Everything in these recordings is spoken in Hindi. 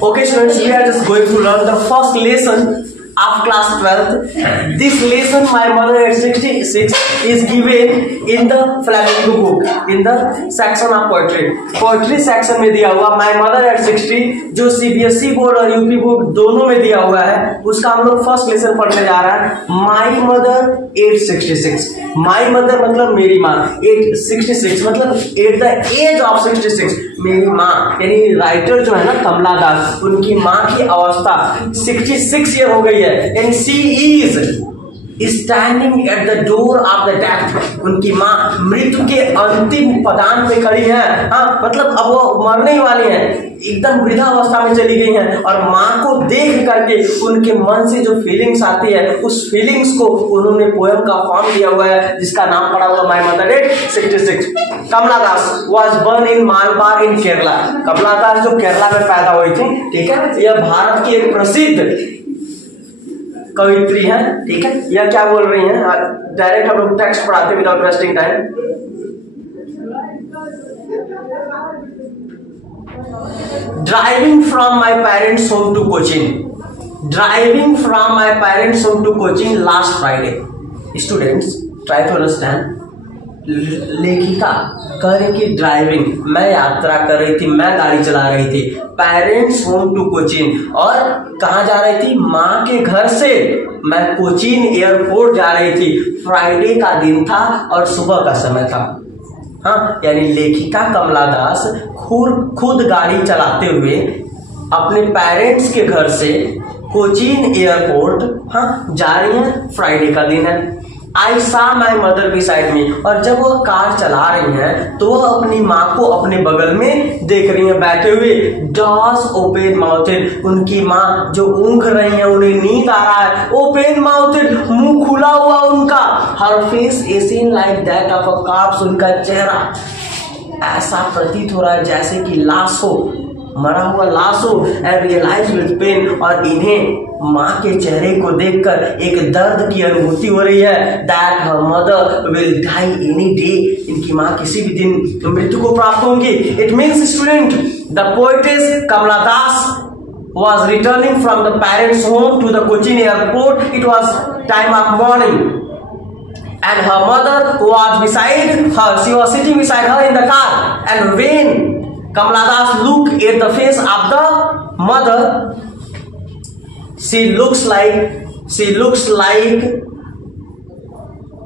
Okay students, we are just going to learn the first lesson of class 12th. This lesson my mother at 66 is given in the Flamingo book in the section of poetry section में दिया हुआ my mother at 60 जो CBSE बोर्ड और यूपी बोर्ड दोनों में दिया हुआ है उसका हम लोग फर्स्ट लेसन पढ़ने जा रहा है। My mother 866, my mother मतलब मेरी माँ, 866 मतलब at the age of 66 मेरी माँ यानी राइटर जो है ना कमला दास उनकी माँ की अवस्था 66 ईयर हो गई है यानी she is standing at the door of the death. उनकी माँ मृत्यु के अंतिम पदान पे खड़ी है। हाँ मतलब अब वो मरने ही वाली है, एकदम वृद्धावस्था में चली गई हैं और माँ को देख करके उनके मन से जो फीलिंग्स आती है उस फीलिंग्स को उन्होंने पोएम का फॉर्म दिया हुआ है जिसका नाम पड़ा हुआ my mother at 66। Kamala Das was born in Malabar in Kerala. Kamala Das जो केरला में पैदा हुई थी, ठीक है, यह भारत की एक प्रसिद्ध कवित्री है, ठीक है। यह क्या बोल रही हैं, डायरेक्ट हम लोग टेक्स्ट पढ़ाते without wasting time. Driving from my parents home to coaching, driving from my parents home to coaching last Friday. Students try to understand. लेखिका कह रही कि ड्राइविंग, मैं यात्रा कर रही थी, मैं गाड़ी चला रही थी, पेरेंट्स होम टू कोचिन, और कहाँ जा रही थी, माँ के घर से मैं कोचिन एयरपोर्ट जा रही थी। फ्राइडे का दिन था और सुबह का समय था। हाँ यानी लेखिका कमला दास खुद गाड़ी चलाते हुए अपने पेरेंट्स के घर से कोचिन एयरपोर्ट हाँ जा रही है। फ्राइडे का दिन है। आई सा माई मदर बिसाइड मी, और जब वो कार चला रही हैं तो वो अपनी माँ को अपने बगल में देख रही हैं बैठे हुए। डॉस ओपन माउथेड, उनकी माँ जो ऊँघ रही हैं उन्हें नींद आ रहा है। ओपन माउथेड, मुंह खुला हुआ उनका। Her face is in like that of a corpse, उनका चेहरा ऐसा प्रतीत हो रहा है जैसे कि लाश हो, मरा हुआ लाश हो। एंड रियलाइज विद पेन, और इन्हें माँ के चेहरे को देखकर एक दर्द की अनुभूति हो रही है। That her mother will die any day, इनकी माँ किसी भी दिन मृत्यु को प्राप्त होंगी। It means student the poetess Kamala Das was returning from the parents' home to the Cochin airport. It was time of morning, and her mother was beside her. She was sitting beside her in the car, and when Kamala Das looked at the face of the mother, she looks like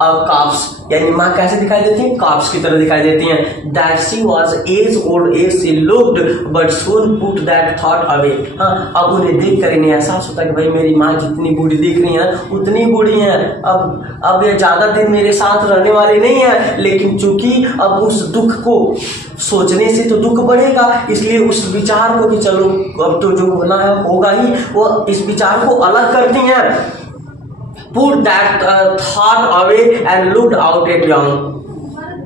a corpse, यानी माँ कैसे दिखाई देती है, कॉप्स की तरह दिखाई देती हैं। That she was as old as she looked, but soon put that thought away. हाँ अब उन्हें देख कर इन्हें एहसास होता है कि भाई मेरी माँ जितनी बूढ़ी दिख रही है उतनी बूढ़ी है, अब ये ज्यादा दिन मेरे साथ रहने वाली नहीं है। लेकिन चूंकि अब उस दुख को सोचने से तो दुख बढ़ेगा, इसलिए उस विचार को कि चलो अब तो जो होना है होगा ही, वो इस विचार को अलग करती हैं। Put that thought away and looked out at young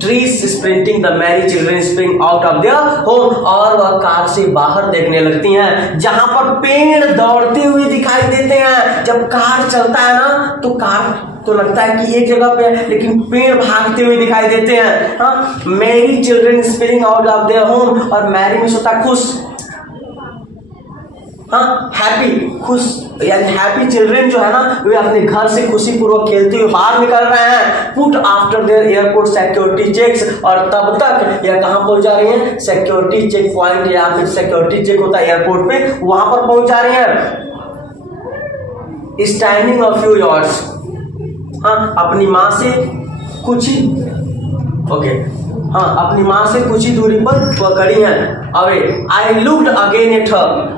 trees sprinting, the merry children spring out of their home, और वह कार से बाहर देखने लगती हैं जहां पर पेड़ दौड़ते हुए दिखाई देते हैं। जब कार चलता है ना तो कार तो लगता है कि एक जगह पे है लेकिन पेड़ भागते हुए दिखाई देते हैं। हाँ Mary children spring out of their home, और मैरी में होता खुश, हाँ हैप्पी, खुश, यानी हैप्पी चिल्ड्रन जो है ना वे अपने घर से खुशी पूर्वक खेलते हुए बाहर निकल रहे हैं। Put after there airport security checks, और तब तक यह कहाँ पहुंच जा रही हैं, सिक्योरिटी चेक पॉइंट या फिर सिक्योरिटी चेक होता है एयरपोर्ट पे, वहां पर पहुंच जा रही हैं। स्टैंडिंग अ फ्यू यार्ड्स, हाँ अपनी माँ से कुछ ही अपनी माँ से कुछ ही दूरी पर वह खड़ी हैं। Away I looked again at her,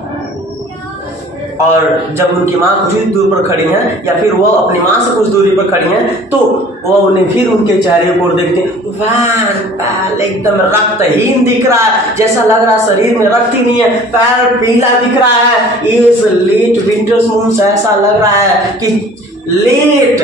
और जब उनकी माँ कुछ ही दूर पर खड़ी हैं या फिर वो अपनी माँ से कुछ दूरी पर खड़ी हैं तो वो उन्हें फिर उनके चेहरे को देखते हैं। एकदम रक्तहीन दिख रहा है, जैसा लग रहा है शरीर में रक्त ही नहीं है, पैर पीला दिख रहा है। इस लेट विंटर्स मून, ऐसा लग रहा है कि लेट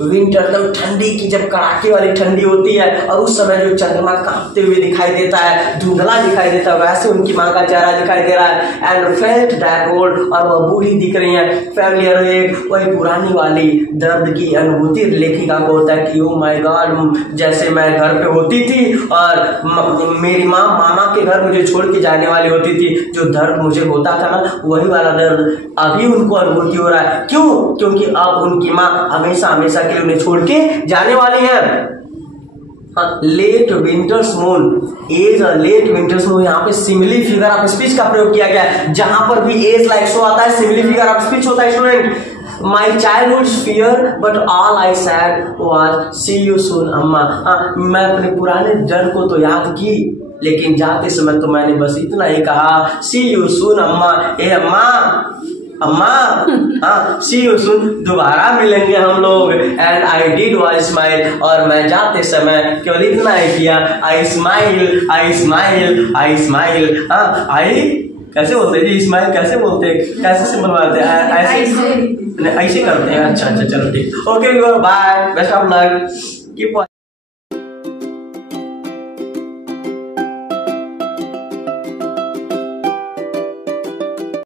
विंटर एकदम ठंडी की, जब कड़ाके वाली ठंडी होती है और उस समय जो चंद्रमा कांपते हुए दिखाई देता है, धुंधला दिखाई देता है, वैसे उनकी माँ का चेहरा दिखाई दे रहा है। एंड फेल्ट दैट ओल्ड, और वह बूढ़ी दिख रही है। फैमिलियर, एक वही पुरानी वाली दर्द की अनुभूति लेखिका को होता है कि ओ माय गॉड, जैसे मैं घर पे होती थी और मेरी माँ मामा के घर मुझे छोड़ के जाने वाली होती थी, जो दर्द मुझे होता था ना, वही वाला दर्द अभी उनको अनुभूति हो रहा है। क्यों? क्योंकि अब उनकी माँ हमेशा हमेशा के लिए उन्हें छोड़ के जाने वाली है। Late winter's moon age, late winter's moon, यहाँ पे सिमिली फिगर ऑफ स्पीच का प्रयोग किया गया है। जहां पर भी एज लाइक सो आता है, सिमिली फिगर ऑफ स्पीच होता है student. My childhood's fear, but all I said was see you soon, अम्मा। मैं अपने पुराने डर को तो याद की, लेकिन जाते समय तो मैंने बस इतना ही कहा, see you soon, अम्मा। ए अम्मा, अम्मा, हाँ, सी यू सून, दोबारा मिलेंगे हम लोग। And I did why smile, और मैं जाते समय केवल इतना ही किया, I smile, I smile, I smile. हाँ, आई कैसे बोलते हैं जी, स्माइल कैसे बोलते हैं, कैसे सिंबल बनाते हैं? ऐसे करते हैं। अच्छा, चलो ठीक, okay, bye, best of luck, keep